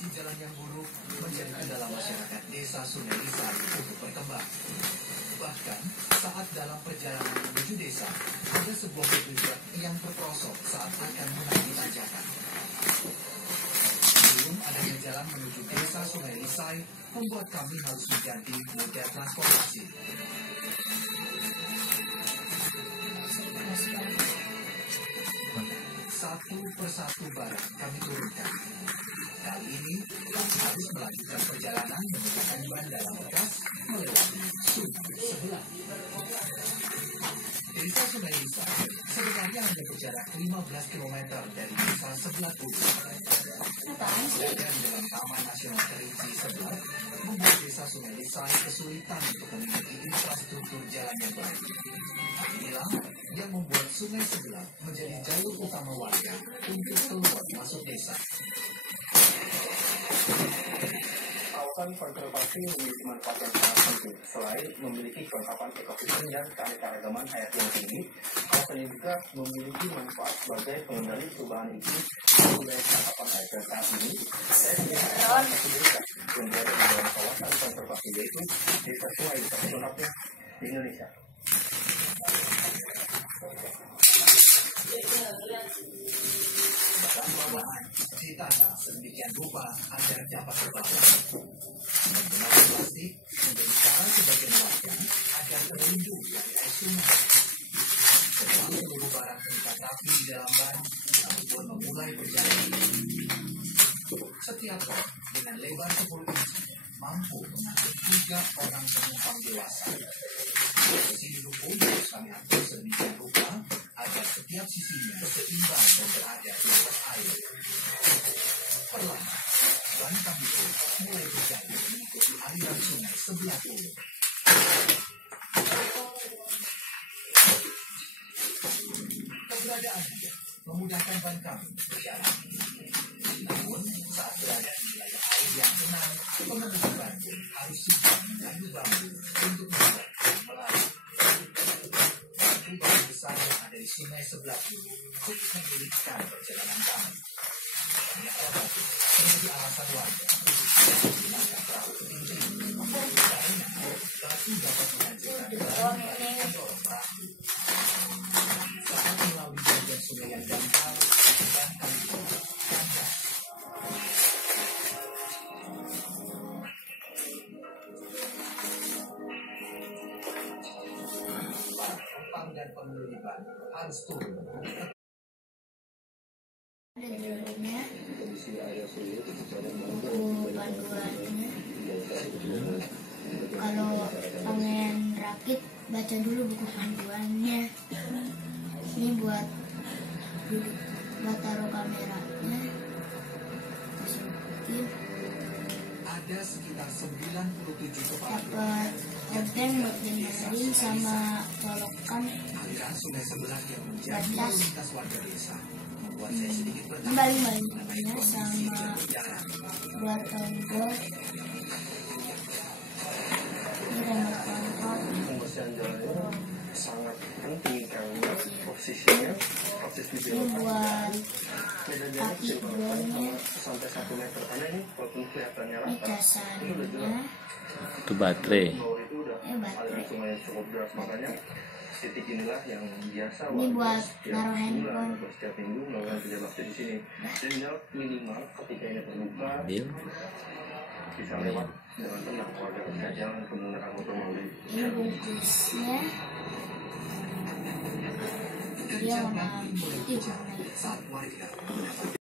kondisi jalan yang buruk menjadi kendala masyarakat desa Sungai Lisan untuk berkembang. Bahkan, saat dalam perjalanan menuju desa, ada sebuah bebek yang terperosok saat akan menaiki tanjakan. Belum adanya jalan menuju desa Sungai Lisai, membuat kami harus mengganti moda transportasi. Satu persatu barang kami turunkan. Kali ini, kami harus melanjutkan perjalanan menggunakan ban dalam bekas melewati sungai sebelah. Desa Sungai Lisai sebenarnya hanya berjarak 15 km dari desa sebelah Ulu. Berada di dalam Taman Nasional Kerinci sebelah, membuat desa Sungai Lisai kesulitan untuk memiliki infrastruktur jalan yang baik. Inilah yang membuat sungai sebelah menjadi jalur utama warga untuk keluar masuk desa. Kawasan konservasi memiliki manfaat yang sangat penting. Selain memiliki kelengkapan ekosistem dan keanekaragaman hayati yang tinggi, kawasan ini juga memiliki manfaat sebagai pengendali perubahan iklim dan wilayah tangkapan air. Dan saat ini, saya sedang satu desa yang berada di dalam kawasan konservasi, yaitu Desa Sungai Lisai, lengkapnya di Indonesia. Barang bawaan ditata sedemikian rupa agar dapat terbawa. Menggunakan plastik menjadi cara sebagian warga agar terlindung dari air sungai. Setelah seluruh barang terikat rapi di dalam ban, kami pun memulai perjalanan. Setiap ban dengan lebar 10 inci mampu mengangkut 3 orang penumpang dewasa. Posisi didukung harus kami atur sedemikian rupa agar setiap sisinya seimbang dan berada di atas air. Perlahan, ban kami pun mulai berjalan mengikuti aliran sungai sebelah Ulu. Keberadaannya memudahkan ban kami berjalan. Namun, saat berada di wilayah air yang tenang, pengemudi ban pun harus siap mengganggu bambu untuk membuat melayang. Batu besar yang ada di sungai sebelah Ulu cukup menyulitkan perjalanan kami. Banyaknya batu menjadi alasan warga untuk tidak menggunakan perahu tinggi. Karena batu dapat menghancurkan barang yang mendorong perahu. Saat melalui bagian sungai yang dangkal, ban kami pun kandas. Dan pengemudi ban harus turun. Ada jalurnya, buku panduannya. Kalau pengen rakit, baca dulu buku panduannya. Ini buat duduk, buat taruh kameranya. Masukin. Ada sekitar 97 kepala Dapat obeng buat dengerin sama colokan. aliran sungai sebelah yang menjadi lalu lintas warga desa membuat saya sedikit bertanya Balik-baliknya sama buat tombol. Ini remote control. Pembersihan jalan itu sangat penting karena posisinya akses di Ini buat medan jalan kaki dulunya. sampai 1 meter karena ini walaupun kelihatannya Ini rata, itu udah jelas casannya. Itu baterai. bahwa itu udah Baterai. aliran sungai yang cukup deras. Makanya titik inilah yang biasa Ini buat setiap naruh bulan handphone. atau setiap minggu melakukan kerja bakti di sini. Dan minimal ketika ini terbuka Ambil. bisa lewat dengan tenang, warga bisa jalan menggunakan motor melalui. Ini bungkusnya. Dia warna putih. saat warga mendapat